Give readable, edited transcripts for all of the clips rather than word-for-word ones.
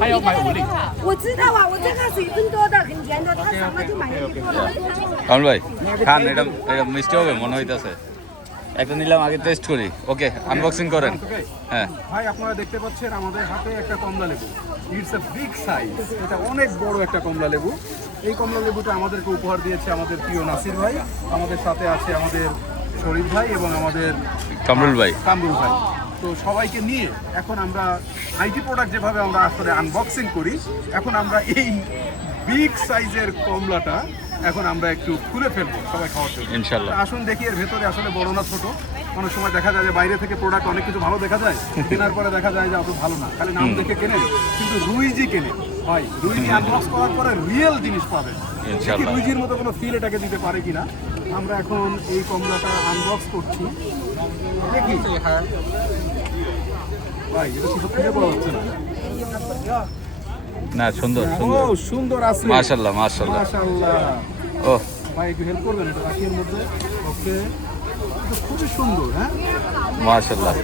还要买5粒。我知道啊，我这个水分多的，很甜的，他什么就买了一多了。 কামরুল ভাই খান, এটা এটা মিষ্টি হবে মনে হইতাছে। একটা নিলাম, আগে টেস্ট করি। ওকে, আনবক্সিং করেন। হ্যাঁ ভাই আপনারা দেখতে পাচ্ছেন আমাদের হাতে একটা কমলা লেবু। ইটস এ বিগ সাইজ, এটা অনেক বড় একটা কমলা লেবু। এই কমলা লেবুটা আমাদেরকে উপহার দিয়েছে আমাদের প্রিয় নাসির ভাই। আমাদের সাথে আছে আমাদের শরীফ ভাই এবং আমাদের কামরুল ভাই। কামরুল ভাই। তো সবাইকে নিয়ে এখন আমরা আইটি প্রোডাক্ট যেভাবে আমরা আসলে আনবক্সিং করি, এখন আমরা এই বিগ সাইজের কমলাটা এখন আমরা একটু খুলে ফেলবো সবাই খাওয়ার জন্য ইনশাআল্লাহ। আসুন দেখি এর ভেতরে আসলে বড় না ছোট। অনেক সময় দেখা যায় যে বাইরে থেকে প্রোডাক্ট অনেক কিছু ভালো দেখা যায়, কেনার পরে দেখা যায় যে অত ভালো না, খালি নাম দেখে কেনেন কিন্তু রুইজি কেনেন। ভাই রুইজি আনবক্স করার পরে রিয়েল জিনিস পাবেন। দেখি রুইজির মতো কোনো ফিল এটাকে দিতে পারে কিনা। আমরা এখন এই কমলাটা আনবক্স করছি, দেখি ভাই এটা কিছু খুঁজে পাওয়া যাচ্ছে না। না সুন্দর ও সুন্দর, সুন্দর আছে, মাশাআল্লাহ মাশাআল্লাহ। মাশাআল্লাহ। ও ভাই একটু হেল্প করবেন এটা রাখির মধ্যে। ওকে, এটা খুবই সুন্দর। হ্যাঁ মাশাআল্লাহ।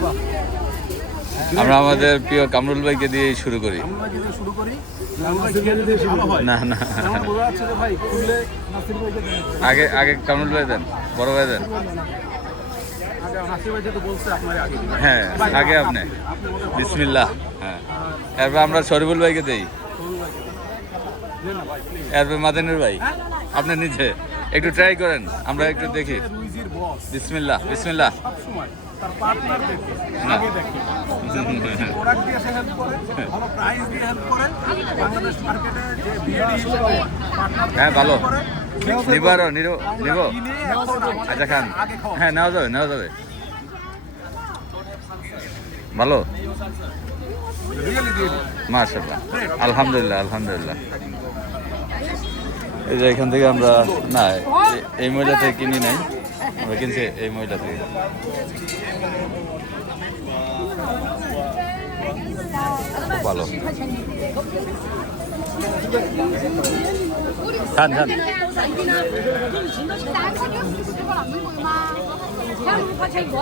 আমরা আমাদের প্রিয় কামরুল ভাইকে দিয়ে শুরু করি। আমরা যদি শুরু করি ভালো হয়। না না, আমার বোঝা যাচ্ছে যে ভাই খুললে নাসির ভাইকে দেন। আগে আগে কামরুল ভাই দেন, বড় ভাই দেন। আগে নাসির ভাই যেহেতু বলছে আপনারই আগে দিবেন। হ্যাঁ আগে আপনি। বিসমিল্লাহ। হ্যাঁ, এরপর আমরা শরীফুল ভাইকে দেই, এরপর মাদানুর ভাই আপনি নিচে একটু ট্রাই করেন, আমরা একটু দেখি। রুইজির বস বিসমিল্লাহ বিসমিল্লাহ। সবসময় তার পার্টনার দেখে আগে দেখে প্রোডাক্ট দিয়ে সে হেল্প করে, ভালো প্রাইস দিয়ে হেল্প করে। বাংলাদেশ মার্কেটে যে বিএডি হিসেবে পার্টনার হ্যাঁ ভালো, করে নিব আরো নিব। কিনে এখন আচ্ছা খান, আগে খাওয়া। হ্যাঁ নেওয়া যাবে নেওয়া যাবে। ভালো, রিয়েলি দিয়ে মাশাআল্লাহ, আলহামদুলিল্লাহ আলহামদুলিল্লাহ। এই যে এখান থেকে আমরা না এই মহিলা থেকে কিনি নাই, আমরা কিনছি এই মহিলা থেকে। খুব ভালো, খান খান। 大家看这个是吃过了没有吗？2块钱一个。